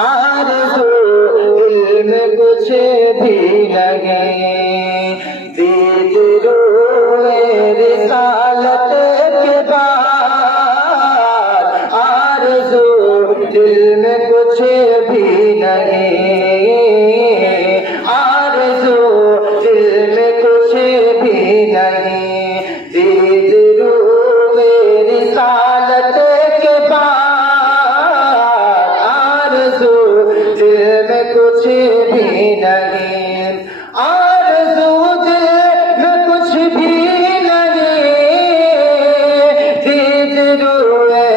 آرزو دل میں کچھ بھی نہیں، دید روئے رسالت کے بعد آرزو دل میں کچھ بھی نہیں، آرزو دل میں کچھ بھی نہیں، دید روئے رسالت کے بعد دل میں کچھ بھی نہیں، آرزو دل میں کچھ بھی نہیں، دید روئے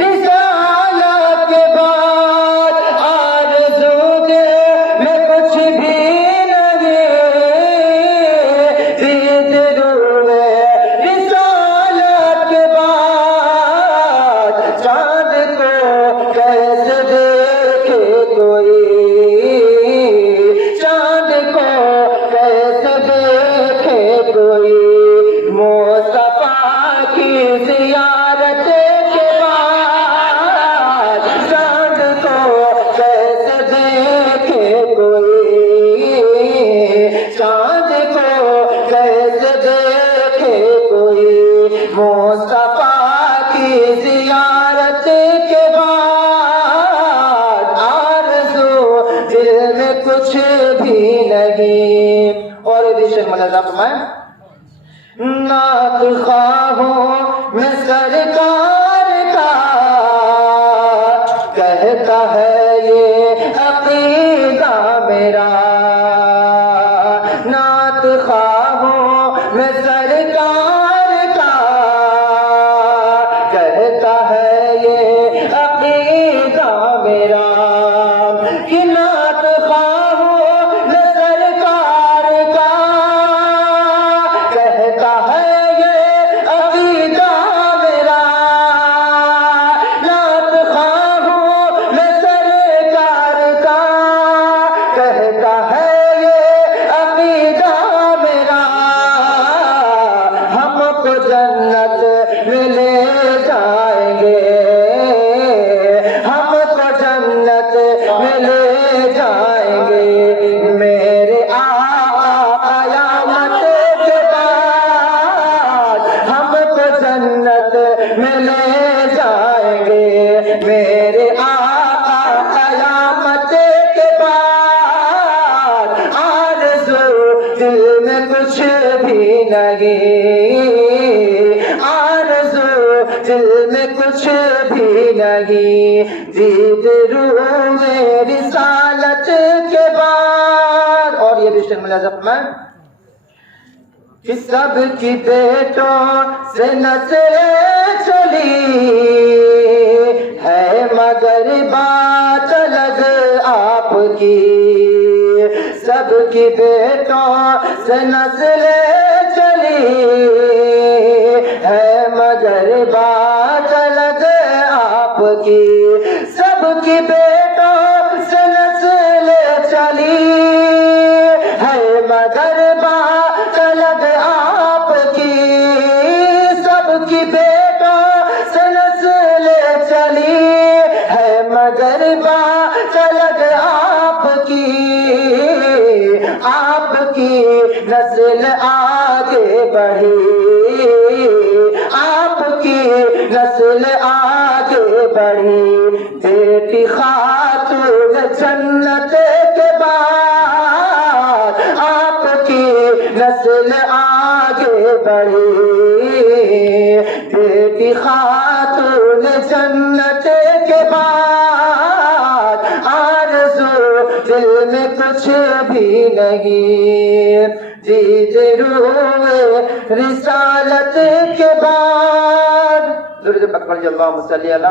رسالت کے بعد آرزو دل میں کچھ بھی نہیں، دید روئے رسالت کے بعد چاند کو کیسے کوئی، چاند کو کیسے دیکھے کوئی، مصطفیٰ کی زیارت کے بعد چاند کو کیسے دیکھے کوئی، چاند کو کیسے دیکھے کوئی، مصطفیٰ کی زیارت کے بعد دل میں کچھ بھی نہیں۔ اور یہ شیخ ملازہ فرمائیں، نعت خواہوں میں سرکار کا کہتا ہے یہ عقیدہ میرا، نعت خواہوں میں سرکار کا کہتا ہے یہ عقیدہ میرا، کہ نعت خواہوں میں سرکار کا کہتا ہے یہ عقیدہ میرا، نعت خواہوں میں سرکار کا کہتا ہے یہ عقیدہ میرا، ہم کو جنت میں لے جائیں گے، ہم کو جنت میں لے جائیں گے، میرے آقا قیامت کے بعد ہم کو جنت میں لے جائیں گے، میرے آقا قیامت کے بعد آرزو دل میں کچھ بھی نہیں، آرزو دل میں کچھ بھی نہیں، دید روئے رسالت کے بعد۔ اور یہ بھی شیخ ملازہ فرمائیں کہ سب کی بیٹوں سے نسلیں چلی ہے، مگر بات الگ آپ کی، سب کی بیٹوں سے نسلیں چلی ہے، مگر بات الگ آپ کی، سب کی بیٹوں سے نسل چلی ہے، مگر بات الگ آپ کی، سب کی بیٹوں سے نسل چلی ہے، مگر بات الگ آپ کی، آپ کی نسل آگے بڑھی، آپ کی نسل آگے بڑھی، بیٹی خاتون جنت کے بعد آپ کی نسل آگے بڑھی، بیٹی خاتون جنت کے بعد آرزو دل میں کچھ بھی نہیں، دید روئے رسالت کے بعد۔ درود پاک پڑھیے، اللہم صلی علی